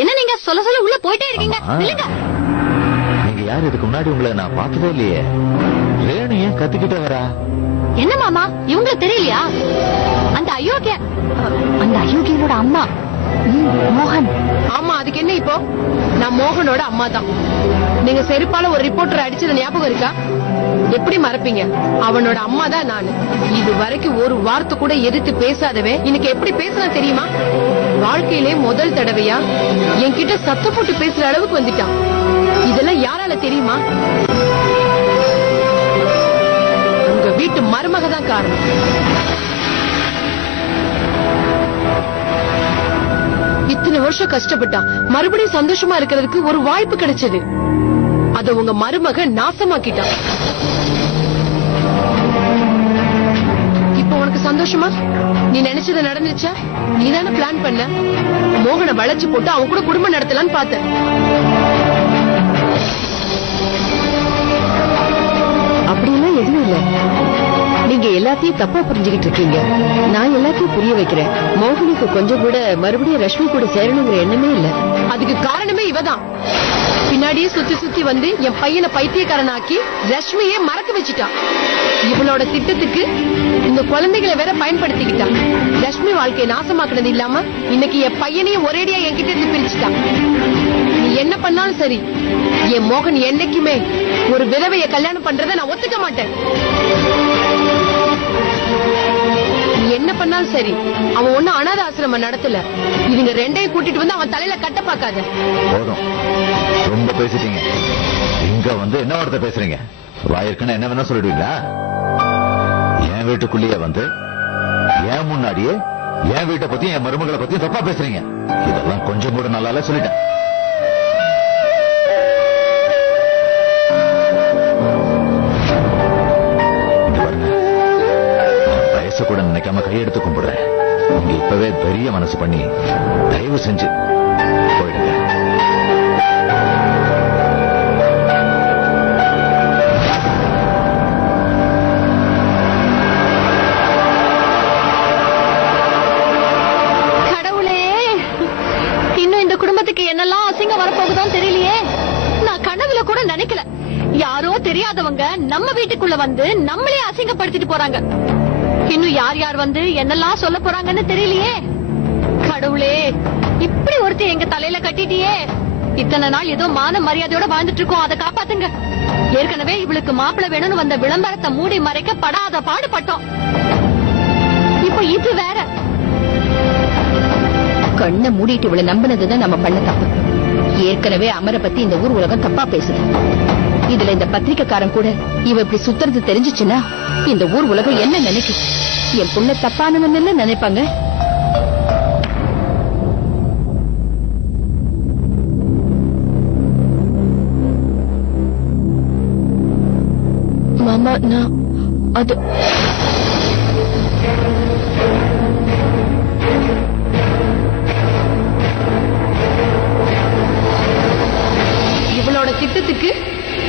என்ன நீங்க சொல்ல சொல்ல உள்ள போயிட்டே இருக்கீங்க? நீங்க யாரு? இதுக்கு முன்னாடி உங்களை நான் பார்த்ததே இல்லையே. ரேணு ஏன் கத்திக்கிட்டே வரா? என்ன மாமா, இவங்களுக்கு தெரியலையா? அந்த அயோக்கியனோட அம்மா மோகன். ஆமா, அதுக்கு என்ன இப்போ? நான் மோகனோட அம்மா தான். நீங்க செருப்பால ஒரு ரிப்போர்ட்டர் அடிச்சது ஞாபகம் இருக்கா? எப்படி மறப்பீங்க? அவனோட அம்மா தான் நானு. இது வரைக்கும் ஒரு வார்த்தை கூட எதிர்த்து பேசாதவே இன்னைக்கு எப்படி பேசினா தெரியுமா? வாழ்க்கையிலே முதல் தடவையா என்கிட்ட சத்தம் போட்டு பேசுற அளவுக்கு வந்துட்டான். இதெல்லாம் யாரால தெரியுமா? உங்க வீட்டு மருமக தான் காரணம். இத்தனை வருஷம் கஷ்டப்பட்டான், மறுபடியும் சந்தோஷமா இருக்கிறதுக்கு ஒரு வாய்ப்பு கிடைச்சது. அத உங்க மருமக நாசமாக்கிட்டான். இப்ப உனக்கு சந்தோஷமா? நீ நினைச்சது நடந்துச்சா? நீ தானே பிளான் பண்ண. மோகனை வளைச்சு போட்டு அவன் கூட குடும்பம் நடத்தலான்னு பார்த்த. அப்படியெல்லாம் எதுவும் இல்ல. நீங்க எல்லாத்தையும் தப்பா புரிஞ்சுக்கிட்டு இருக்கீங்க. நான் எல்லாத்தையும் புரிய வைக்கிறேன். மோகனுக்கு கொஞ்சம் கூட மறுபடியும் ரஷ்மி கூட சேரணுங்கிற எண்ணமே இல்ல. அதுக்கு காரணமே இவதான். பின்னாடியே சுத்தி சுத்தி வந்து என் பையனை பைத்தியக்காரனாக்கி ரஷ்மியே மறக்க வச்சுட்டான். இவளோட திட்டத்துக்கு இந்த குழந்தைகளை வேற பயன்படுத்திக்கிட்டான். ரஷ்மி வாழ்க்கையை நாசமாக்குனது இல்லாம இன்னைக்கு என் பையனையும் ஒரேடியா என்கிட்ட இருந்து பிரிச்சுட்டான். நீ என்ன பண்ணாலும் சரி, என் மோகன் என்னைக்குமே ஒரு விதவைய கல்யாணம் பண்றதை நான் ஒத்துக்க மாட்டேன். நீ என்ன பண்ணாலும் சரி, அவன் ஒன்னும் அனாத ஆசிரமம் நடத்தல. இதுங்க ரெண்டையும் கூட்டிட்டு வந்து அவன் தலையில கட்ட பாக்காத. போதும், ரொம்ப பேசிட்டீங்க. இங்க வந்து என்ன வார்த்தை பேசுறீங்க? வாயிருக்குன்னு என்ன வேணா சொல்லிடுவீங்களா? என் வீட்டுக்குள்ளேயே வந்து என் முன்னாடியே என் வீட்டை பத்தி என் மருமகளை பத்தி தப்பா பேசுறீங்க. இதெல்லாம் கொஞ்சம் கூட நல்லால சொல்லிட்டேன். வயசு கூட நினைக்காம கையெடுத்து கும்பிடுறேன். நீங்க இப்பவே பெரிய மனசு பண்ணி தயவு செஞ்சு போயிடுங்க. என்னெல்லாம் அசிங்கம் வரப்போகுதோன்னு தெரியலையே. நான் கனவுல கூட நினைக்கல யாரோ தெரியாதவங்க நம்ம வீட்டுக்குள்ள வந்து நம்மளே அசிங்கப்படுத்திட்டு போறாங்க. இன்னும் யார் யார் வந்து என்னெல்லாம் சொல்ல போறாங்கன்னு தெரியலையே. கடவுளே, இப்படி ஒருத்தி எங்க தலையில கட்டிட்டியே. இத்தனை நாள் ஏதோ மான மரியாதையோட வாழ்ந்துட்டு இருக்கோம், அதை காப்பாத்துங்க. ஏற்கனவே இவளுக்கு மாப்பிள்ளை வேணும்னு வந்த விளம்பரத்தை மூடி மறைக்க படாத பாடுபட்டோம். இப்போ இது வேற. கண்ணை மூடிட்டு இவளை நம்பினதுதான் நம்ம பண்ண தப்பு. ஏற்கனவே அமரை பத்தி இந்த ஊர் உலகம் தப்பா பேசுது. இதுல இந்த பத்திரிக்கைக்காரன் கூட இவ இப்படி சுத்துறது தெரிஞ்சுச்சுன்னா இந்த ஊர் உலகம் என்ன நினைக்கும்? என் புள்ள தப்பானவன் என்ன நினைப்பாங்க? மாமா, நான் அது இவளோட திட்டத்துக்கு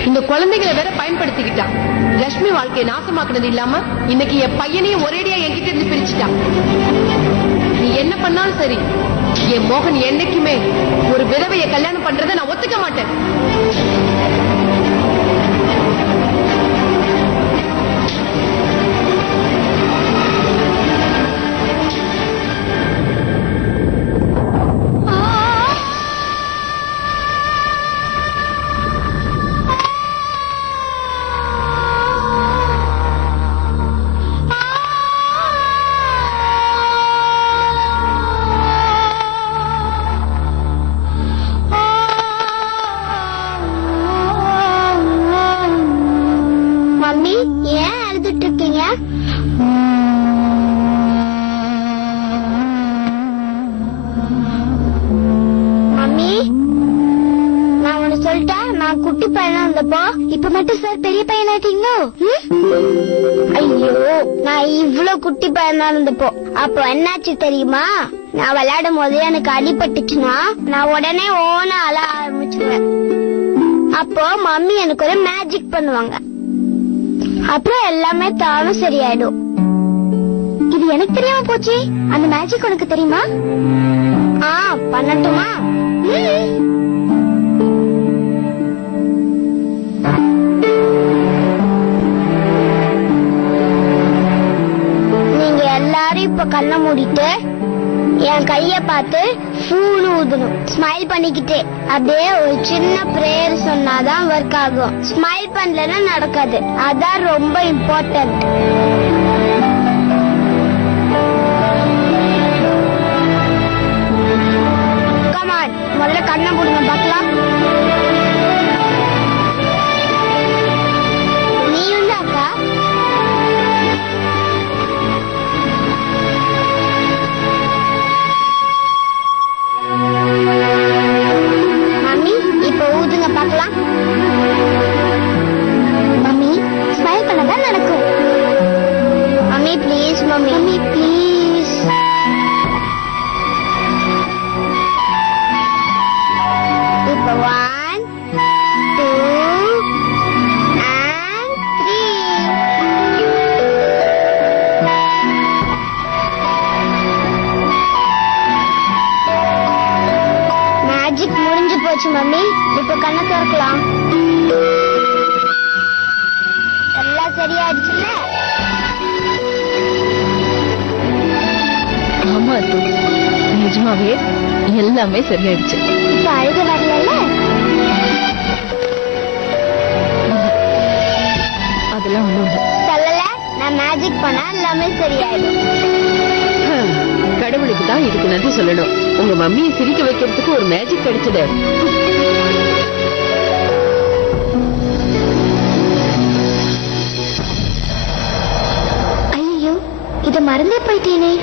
இந்த குழந்தைகளை வேற பயன்படுத்திக்கிட்டான். ரஷ்மி வாழ்க்கையை நாசமாக்குனது இல்லாம இன்னைக்கு என் பையனையும் ஒரேடியா என்கிட்ட இருந்து பிரிச்சுட்டான். நீ என்ன பண்ணாலும் சரி, என் மோகன் என்னைக்குமே ஒரு விதவைய கல்யாணம் பண்றதை நான் ஒத்துக்க மாட்டேன். குட்டி பையனா இருந்தப்போ இப்ப மட்டும் சார் பெரிய பையனாட்டீங்களோ? ஐயோ, நான் இவ்வளவு குட்டி பையனா இருந்தப்போ அப்போ என்னாச்சு தெரியுமா? நான் விளையாடும் போது எனக்கு அடிபட்டுச்சுன்னா நான் உடனே ஓன அழ ஆரம்பிச்சுவேன். அப்போ மம்மி எனக்கு ஒரு மேஜிக் பண்ணுவாங்க. அப்புறம் எல்லாமே தானும் சரியாயிடும். இது எனக்கு தெரியாம போச்சு. அந்த மேஜிக் உனக்கு தெரியுமா? பண்ணட்டுமா? நீங்க எல்லாரும் இப்ப கண்ணை மூடிட்டு என் கைய பார்த்து ஃபூனு ஊதணும். ஸ்மைல் பண்ணிக்கிட்டே அப்படியே ஒரு சின்ன பிரேயர் சொன்னாதான் ஒர்க் ஆகும். ஸ்மைல் பண்ணலன்னா நடக்காது. அதான் ரொம்ப இம்பார்ட்டன்ட். கமான், முதல்ல கண்ணை மூடுங்க பார்க்கலாம். நீ வந்து அக்கா. மம்மி இப்ப ஊதுங்க பார்க்கலாம். மம்மி ஸ்மைல் பண்ணதான் நடக்கும். Mummy please, mummy please. இப்ப 1 2 and 3. மேஜிக் முடிஞ்சு போச்சு மம்மி. இப்ப கண்ணை திறக்கலாம். எல்லாம் சரியாயிடுச்சுல்ல? ஆமா அத்து, நிஜமாவே எல்லாமே சரியாயிடுச்சு. இப்ப அழுக வரல? அதெல்லாம் ஒண்ணும் இல்ல. சொல்லல, நான் மேஜிக் பண்ணா எல்லாமே சரியாயிடும். கடவுளுக்கு தான் இதுக்கு நன்றி சொல்லணும். உங்க மம்மியை சிரிக்க வைக்கிறதுக்கு ஒரு மேஜிக் கிடைச்சது. ஐயோ, இத மறந்தே போயிட்டேனே.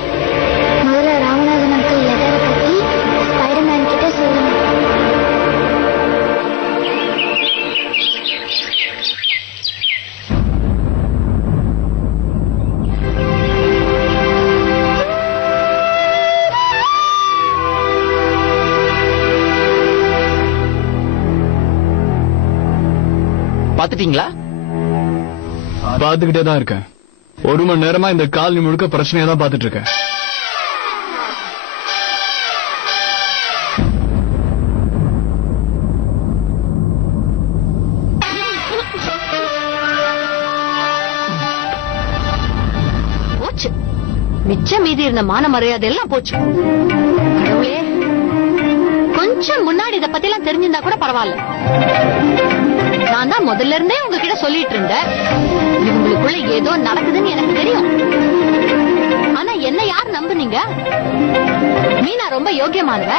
முதல்ல ராமநாதன் அங்கிள் லெட்டரை பத்தி ஸ்பைடர்மேன் கிட்ட சொல்லணும். பாத்துட்டீங்களா? பாத்துக்கிட்டே தான் இருக்கேன். 1 மணி நேரமா இந்த காலனி முழுக்க பிரச்சனையா தான் பாத்துட்டு இருக்கேன். போச்சு. மிச்சம் மீதி இருந்த மான மரியாதை எல்லாம் போச்சு. கடவுளே, கொஞ்சம் முன்னாடி இத பத்தி எல்லாம் தெரிஞ்சிருந்தா கூட பரவாயில்ல. நான் தான் முதல்ல இருந்தே உங்ககிட்ட சொல்லிட்டு இருந்தேன், இவங்களுக்குள்ள ஏதோ நடக்குதுன்னு எனக்கு தெரியும். ஆனா என்ன யார் நம்புனீங்க? மீனா ரொம்ப யோக்கியமானவ,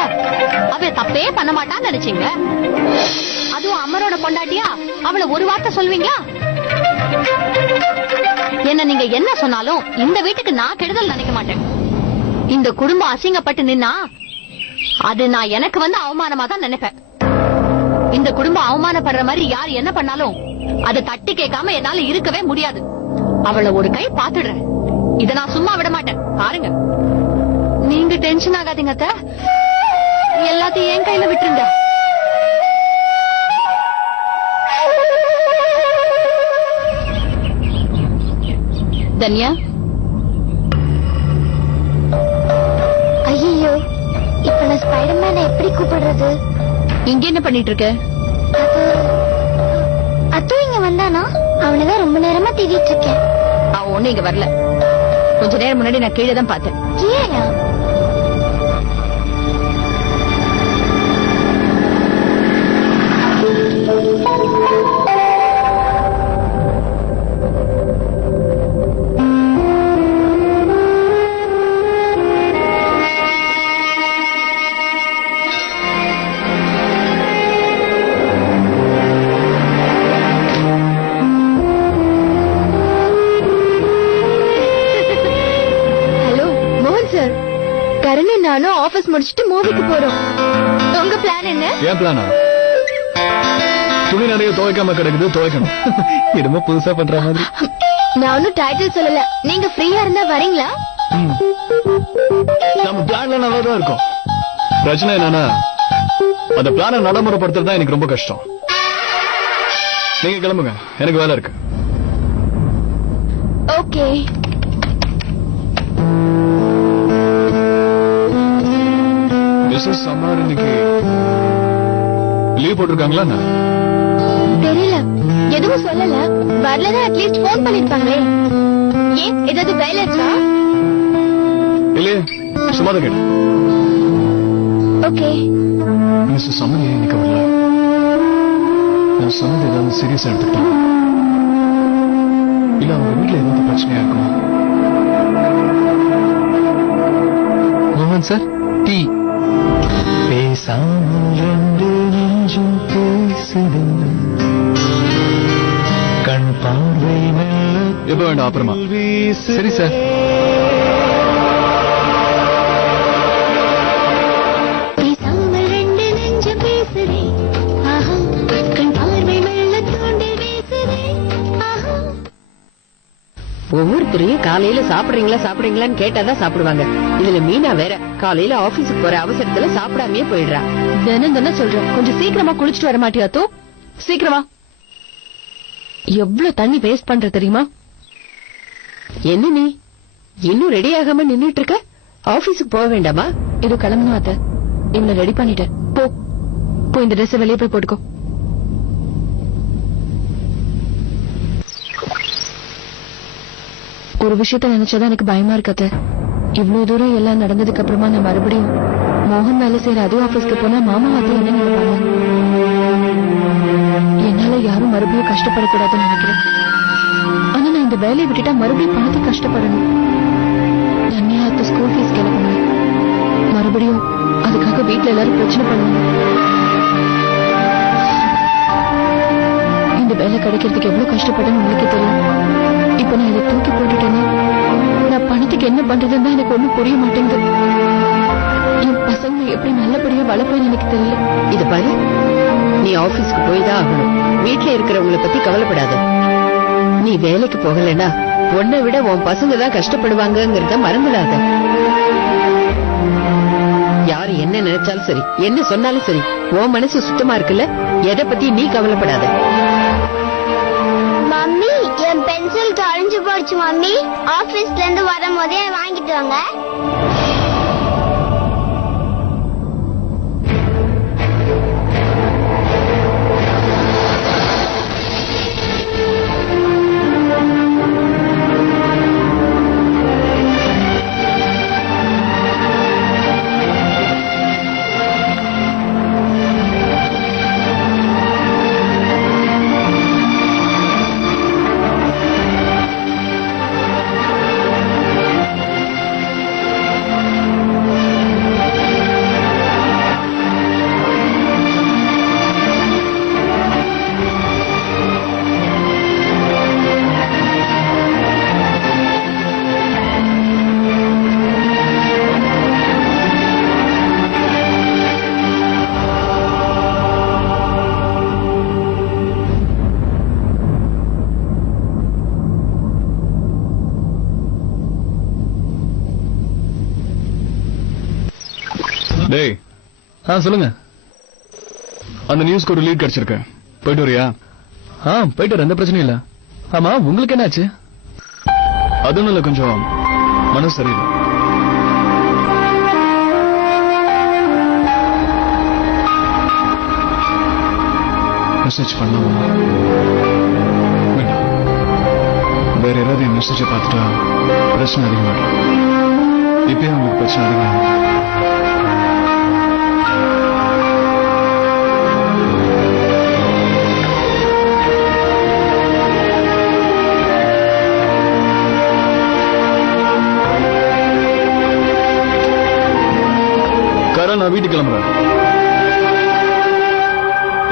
அவ தப்பே பண்ண மாட்டான்னு நினைச்சீங்க. அதுவும் அமரோட பொண்டாட்டியா அவளை ஒரு வார்த்தை சொல்வீங்களா? என்ன நீங்க என்ன சொன்னாலும் இந்த வீட்டுக்கு நான் கெடுதல் நினைக்க மாட்டேன். இந்த குடும்பம் அசிங்கப்பட்டு நின்னா அது நான் எனக்கு வந்து அவமானமா தான் நினைப்பேன். இந்த குடும்பம் அவமானப்படுற மாதிரி யார் என்ன பண்ணாலும் அதை தட்டி கேட்காம என்னால இருக்கவே முடியாது. அவளை ஒரு கை பாத்துடுறேன். இத நான் சும்மா விட மாட்டேன். பாருங்க, நீங்க டென்ஷன் ஆகாதீங்க அத்தை. எல்லாத்தையும் என் கையில விட்டுருங்க. தன்யா, ஐயோ, இப்ப நான் ஸ்பைடர்மேனை எப்படி கூப்பிடுறது? இங்க என்ன பண்ணிட்டு இருக்க? அத்து இங்க வந்தானா? அவனதான் ரொம்ப நேரமா தேடிட்டு இருக்கேன். அவன் ஒண்ணு இங்க வரல. கொஞ்ச நேரம் முன்னாடி நான் கீழே தான் பார்த்தேன். கீழா? கரண் நானும் ஆபீஸ் முடிச்சிட்டு மூவிக்கு போறோம். உங்க பிளான் என்ன? ஏன் பிளானா? துணி நிறைய துவைக்காம கிடக்குது, துவைக்கணும். என்னமோ புதுசா பண்ற மாதிரி. நான் ஒன்னும் டைட்டில் சொல்லல. நீங்க ஃப்ரீயா இருந்தா வரீங்களா? நம்ம பிளான்ல நல்லா தான் இருக்கும். பிரச்சனை என்னன்னா அந்த பிளான நடைமுறைப்படுத்துறது தான் எனக்கு ரொம்ப கஷ்டம். நீங்க கிளம்புங்க, எனக்கு வேலை இருக்கு. ஓகே. மிஸ்ஸஸ் சம்மர் இன்னைக்கு லீவ் போட்டிருக்காங்களா? தெரியல, எதுவும் சொல்லல. வரலன்னா அட்லீஸ்ட் ஃபோன் பண்ணிருப்பாங்களே. ஏன் ஏதாவது வேலை இருக்கா? இல்லையே, சும்மா தான் கேட்டேன். ஓகே. மிஸ்ஸஸ் சம்மர் ஏன் இன்னைக்கு வரல? நான் சொன்னது ஏதாவது சீரியஸா எடுத்துக்கிட்டேன். இல்ல அவங்க வீட்டுல ஏதாவது பிரச்சனையா இருக்குமா? மோகன் சார், டீ. பேசாமல் ரெண்டு நெஞ்சும் பேசுது, கண் பார்வை எப்ப வேண்டாம் அப்புறமா. சரி சார். ஒவ்வொருத்தரையும் காலையில சாப்பிடுறீங்களான்னு கேட்டாதான் சாப்பிடுவாங்க. இதுல மீனா வேற காலையில ஆபீஸுக்கு போற அவசரத்துல சாப்பிடாமயே போயிடுறா. தினம் சொல்றேன், கொஞ்சம் சீக்கிரமா குளிச்சுட்டு வர மாட்டியா? தோ சீக்கிரமா. எவ்வளவு தண்ணி வேஸ்ட் பண்ற தெரியுமா? என்ன நீ இன்னும் ரெடி ஆகாம நின்னுட்டு இருக்க? ஆபீஸுக்கு போக வேண்டாமா? ஏதோ கிளம்பணும் அத்த. இவனை ரெடி பண்ணிட்டேன். போ இந்த ட்ரெஸ் வெளியே போய் போட்டுக்கோ. ஒரு விஷயத்த நினைச்சதான் எனக்கு பயமா இருக்கத்த. இவ்வளவு தூரம் எல்லாம் நடந்ததுக்கு அப்புறமா நான் மறுபடியும் மோகன் வேலை செய்யற அதே ஆபீஸ்க்கு போனா மாமா அது என்ன நினைப்பாங்க? என்னால யாரும் மறுபடியும் கஷ்டப்படக்கூடாதுன்னு நினைக்கிறேன். ஆனா நான் இந்த வேலையை விட்டுட்டா மறுபடியும் பணத்துக்கு கஷ்டப்படணும். தனியா அத்த ஸ்கூல் ஃபீஸ் கிளம்பணும். மறுபடியும் அதுக்காக வீட்டுல எல்லாரும் பிரச்சனை பண்ணுவாங்க. இந்த வேலை கிடைக்கிறதுக்கு எவ்வளவு கஷ்டப்பட்டேன்னு உங்களுக்கே தெரியும். இப்ப நான் இதை தூக்கி போட்டுட்டேன்னா நான் பணத்துக்கு என்ன பண்றதுன்னு தான் எனக்கு ஒண்ணும் புரிய மாட்டேங்குது. என் பசங்க எப்படி நல்லபடியா வளர்ப்பேன்னு எனக்கு தெரியல. இது பாரு, நீ ஆபீஸ்க்கு போய் தான் ஆகணும். வீட்டுல இருக்கிறவங்களை பத்தி கவலைப்படாத. நீ வேலைக்கு போகலன்னா உன்னை விட உன் பசங்க தான் கஷ்டப்படுவாங்கங்கறத மறந்துடாத. யாரு என்ன நினைச்சாலும் சரி, என்ன சொன்னாலும் சரி, உன் மனசு சுத்தமா இருக்குல்ல, எதை பத்தி நீ கவலைப்படாத. மம்மி, என் பென்சில் தொலைஞ்சு போச்சு மம்மி. ஆபீஸ்ல இருந்து வரும்போதே வாங்கிட்டு வாங்க. டேய், சொல்லுங்க. அந்த நியூஸ்க்கு ஒரு லீட் கிடைச்சிருக்கு. போயிட்டு வரியா? போயிட்டு வர, எந்த பிரச்சனையும் இல்ல. ஆமா, உங்களுக்கு என்னாச்சு? அதுவும் இல்ல, கொஞ்சம் மனசு சரியில்லை. மெசேஜ் பண்ணலாமா? வேண்டாம். வேற யாராவது என் மெசேஜை பார்த்துட்டா பிரச்சனை அதிகமாகும். இப்பயே உங்களுக்கு பிரச்சனை அதிகமாகும். நான் வீட்டுக்கு கிளம்புறேன்.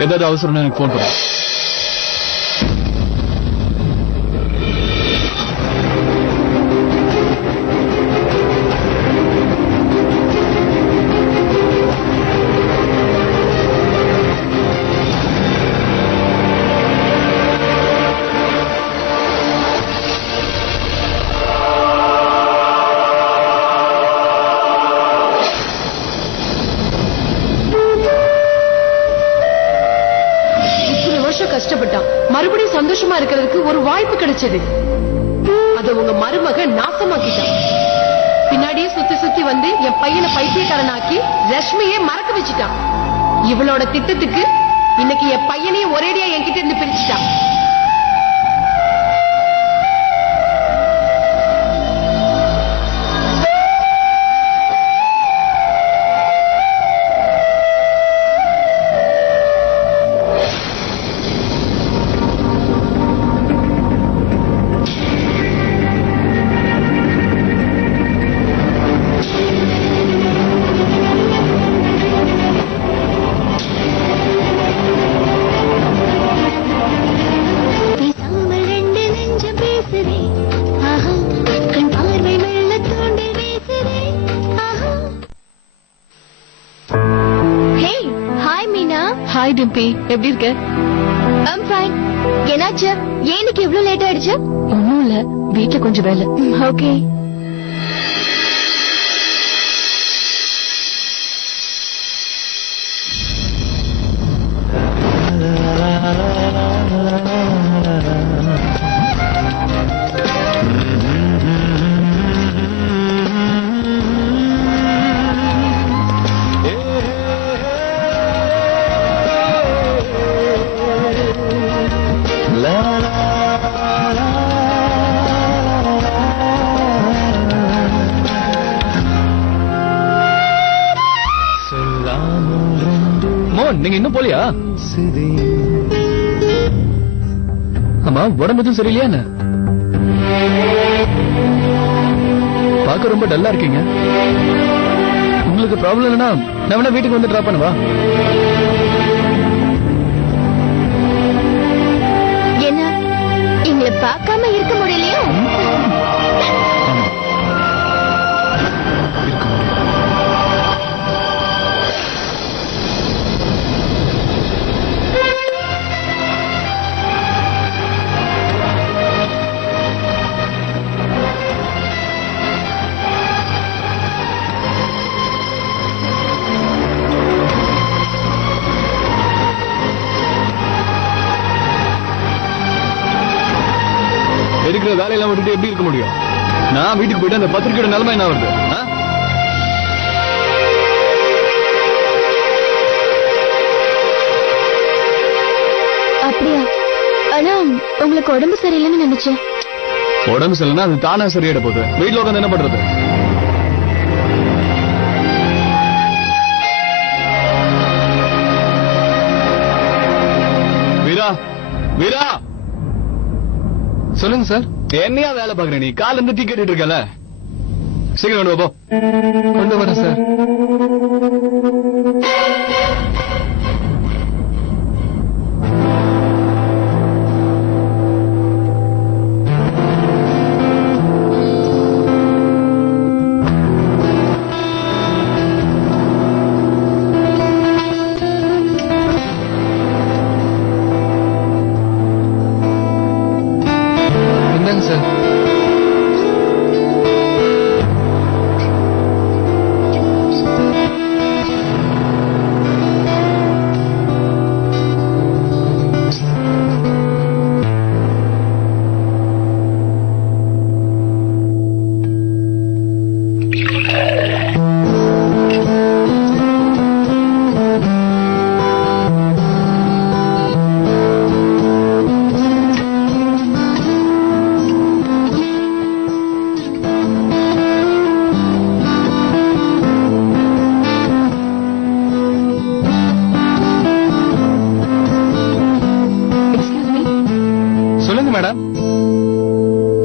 ஏதாவது அவசரம்னா எனக்கு போன் பண்ணு. கஷ்டப்பட்டான், மறுபடியும் சந்தோஷமா இருக்கிறதுக்கு ஒரு வாய்ப்பு கிடைச்சது. அதை இத உங்க மருமக நாசமாக்கிட்டான். பின்னாடியே சுத்தி சுத்தி வந்து என் பையனை பைத்தியக்காரனாக்கி ரஷ்மியே மறக்க வச்சுட்டான். இவளோட திட்டத்துக்கு இன்னைக்கு என் பையனையும் ஒரேடியா என்கிட்ட இருந்து பிரிச்சுட்டான். ஹாய் டிம்பி, எப்படி இருக்க? I'm fine. என்னாச்சு? ஏன் இன்னைக்கு இவ்ளோ லேட் ஆயிடுச்சு? ஒண்ணும் இல்ல, வீட்ல கொஞ்சம் வேலை. ஓகே. நீங்க இன்னும் போலியா? ஆமா, உடம்பு எதுவும் சரியில்லையா என்ன? பார்க்க ரொம்ப டல்லா இருக்கீங்க. உங்களுக்கு ப்ராப்ளம் இல்லைன்னா நான் வேணா வீட்டுக்கு வந்து டிராப் பண்ணவா? என்ன எங்களை பார்க்காம இருக்க முடியலையோ? இருக்கிற வேலையெல்லாம் விட்டுட்டு எப்படி இருக்க முடியும்? நான் வீட்டுக்கு போயிட்டு அந்த பத்திரிக்கையோட நிலைமை என்ன வருது? அப்படியா? ஆனா உங்களுக்கு உடம்பு சரியில்லைன்னு நினைச்சேன். உடம்பு சரியில்லைன்னா அது தானா சரியாயிட போகுது. வீட்டுல உட்காந்து என்ன பண்றது? வீரா, வீரா, சொல்லுங்க சார். என்னையா வேலை பாக்குற நீ? கால இருந்து டீ கேட்டுட்டு இருக்கல. சீக்கிரம் கொண்டு வா. கொண்டு வரேன் சார். சார்,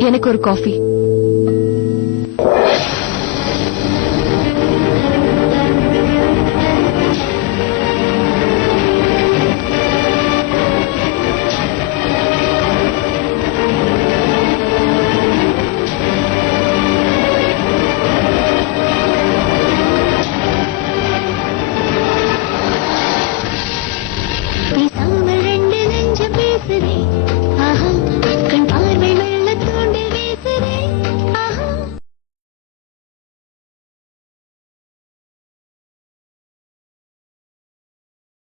எனக்கு ஒரு காஃபி.